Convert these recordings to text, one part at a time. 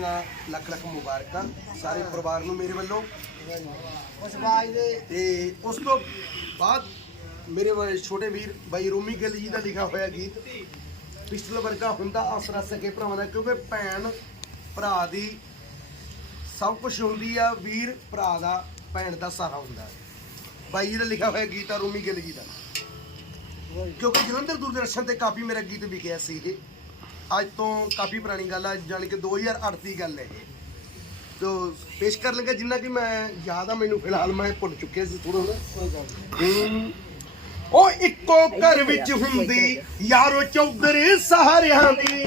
ਲੱਖ ਲੱਖ ਮੁਬਾਰਕਾਂ ਸਾਰੇ ਪਰਿਵਾਰ ਨੂੰ ਮੇਰੇ ਵੱਲੋਂ। ਤੇ ਉਸ ਤੋਂ ਬਾਅਦ ਮੇਰੇ ਵਾ- ਛੋਟੇ ਵੀਰ ਬਾਈ ਰੋਮੀ ਗਿੱਲ ਜੀ ਦਾ ਲਿਖਿਆ ਹੋਇਆ ਗੀਤ, ਪਿਸਟਲ ਵਰਗਾ ਹੁੰਦਾ ਆਸਰਾ ਸਕੇ ਭਰਾਵਾਂ ਦਾ, ਕਿਉਂਕਿ ਭੈਣ ਭਰਾ ਦੀ ਸਭ ਕੁਝ ਹੁੰਦੀ ਆ, ਵੀਰ ਭਰਾ ਦਾ, ਭੈਣ ਦਾ ਸਹਾਰਾ ਹੁੰਦਾ। ਬਾਈ ਜੀ ਦਾ ਲਿਖਿਆ ਹੋਇਆ ਗੀਤ ਆ ਰੋਮੀ ਗਿੱਲ ਜੀ ਦਾ। ਕਿਉਂਕਿ ਜਲੰਧਰ ਦੂਰਦਰਸ਼ਨ ਤੇ ਕਾਫੀ ਮੇਰਾ ਗੀਤ ਵਿਕਿਆ ਸੀ ਇਹ। ਅੱਜ ਤੋਂ ਕਾਫੀ ਪੁਰਾਣੀ ਗੱਲ ਆ ਜਾਣੀ ਕਿ 2008 ਦੀ ਗੱਲ ਹੈ ਇਹ। ਤੋ ਪੇਸ਼ ਕਰ ਲਗਾ ਜਿੰਨਾ ਕਿ ਮੈਂ ਯਾਦ ਆ ਮੈਨੂੰ ਫਿਲਹਾਲ ਮੈਂ ਭੁੱਲ ਚੁੱਕਿਆ ਸੀ ਥੋੜਾ। ਹਮ, ਉਹ ਇੱਕੋ ਘਰ ਵਿੱਚ ਹੁੰਦੀ ਯਾਰੋ ਚੌਧਰੀ ਸਹਾਰਿਆਂ ਦੀ।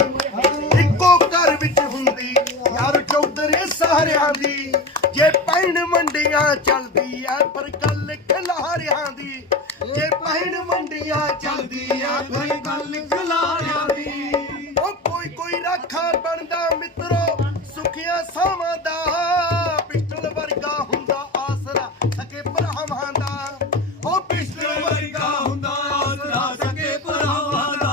ਇੱਕੋ ਘਰ ਵਿੱਚ ਹੁੰਦੀ ਯਾਰੋ ਚੌਧਰੀ ਸਹਾਰਿਆਂ ਦੀ। ਜੇ ਪੈਣ ਮੰਡੀਆਂ ਚੱਲਦੀ ਐ ਪਰ ਗੱਲ ਸੁਖੀਆਂ ਸਾਵਾਂ ਦਾ ਪਿਸਟਲ ਵਰਗਾ ਹੁੰਦਾ ਆਸਰਾ ਸਕੇ ਭਰਾਵਾਂ ਦਾ। ਉਹ ਪਿਸਟਲ ਵਰਗਾ ਹੁੰਦਾ ਆਸਰਾ ਸਕੇ ਭਰਾਵਾਂ ਦਾ।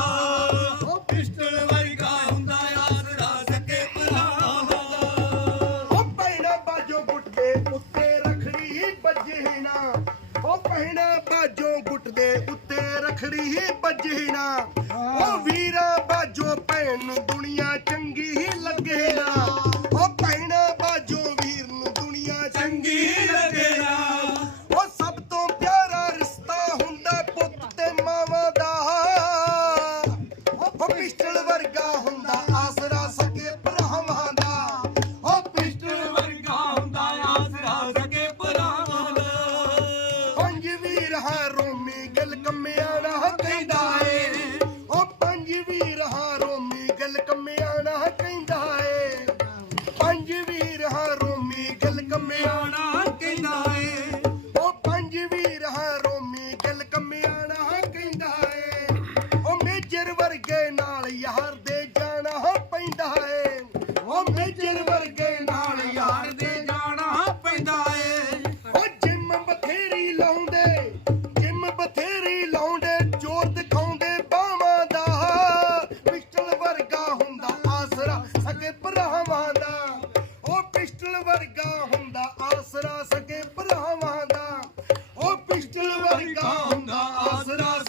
ਉਹ ਪਿਸਟਲ ਵਰਗਾ ਹੁੰਦਾ ਆਸਰਾ ਸਕੇ ਭਰਾਵਾਂ ਦਾ। ਉਹ ਪਹਿਣਾ ਬਾਜੋ ਗੁੱਟ ਉੱਤੇ ਰਖੜੀ ਨਾ। ਉਹ ਪਹਿਣਾ ਬਾਜੋ ਗੁੱਟ ਉੱਤੇ ਰਖੜੀ ਨਾ। ਉਹ ਵੀਰਾ ਪਿਸਟਲ ਵਰਗਾ ਹੁੰਦਾ, ਆਸਰਾ ਸਕੇ ਭਰਾਵਾਂ ਦਾ। ਉਹ ਪਿਸਟਲ ਵਰਗਾ ਹੁੰਦਾ, ਆਸਰਾ ਸਕੇ ਭਰਾਵਾਂ ਦਾ। ਪੰਜ ਵੀਰ ਹਾਂ ਰੋਮੀ, ਗਲ ਕੰਮਿਆਂ ਨਾ ਕਹਿੰਦਾ ਏ। ਉਹ ਪੰਜ ਵੀਰ ਹਾਂ ਰੋਮੀ, ਗਲ ਕੰਮਿਆਂ ਨਾ ਕਹਿੰਦਾ ਏ। ਪੰਜ ਵੀਰ ਹਾਂ ਰੋਮੀ, ਗਲ ਕੰਮਿਆਂ ਆਣਾ ਪੈਂਦਾ ਏ। ਉਹ ਮੇਜਰ ਵਰਗੇ ਨਾਲ ਯਾਰ ਦੇ ਜਾਣਾ ਪੈਂਦਾ ਏ। ਉਹ ਜਿੰਮ ਬਥੇਰੀ ਲਾਉਂਦੇ, ਜਿੰਮ ਬਥੇਰੀ ਲਾਉਂਦੇ, ਜ਼ੋਰ ਦਿਖਾਉਂਦੇ ਬਾਵਾਂ ਦਾ। ਪਿਸਟਲ ਵਰਗਾ ਹੁੰਦਾ ਆਸਰਾ ਸਕੇ ਭਰਾਵਾਂ ਦਾ। ਉਹ ਪਿਸਟਲ ਵਰਗਾ ਹੁੰਦਾ ਆਸਰਾ ਸਕੇ ਭਰਾਵਾਂ ਦਾ। ਉਹ ਪਿਸਟਲ ਵਰਗਾ ਹੁੰਦਾ ਆਸਰਾ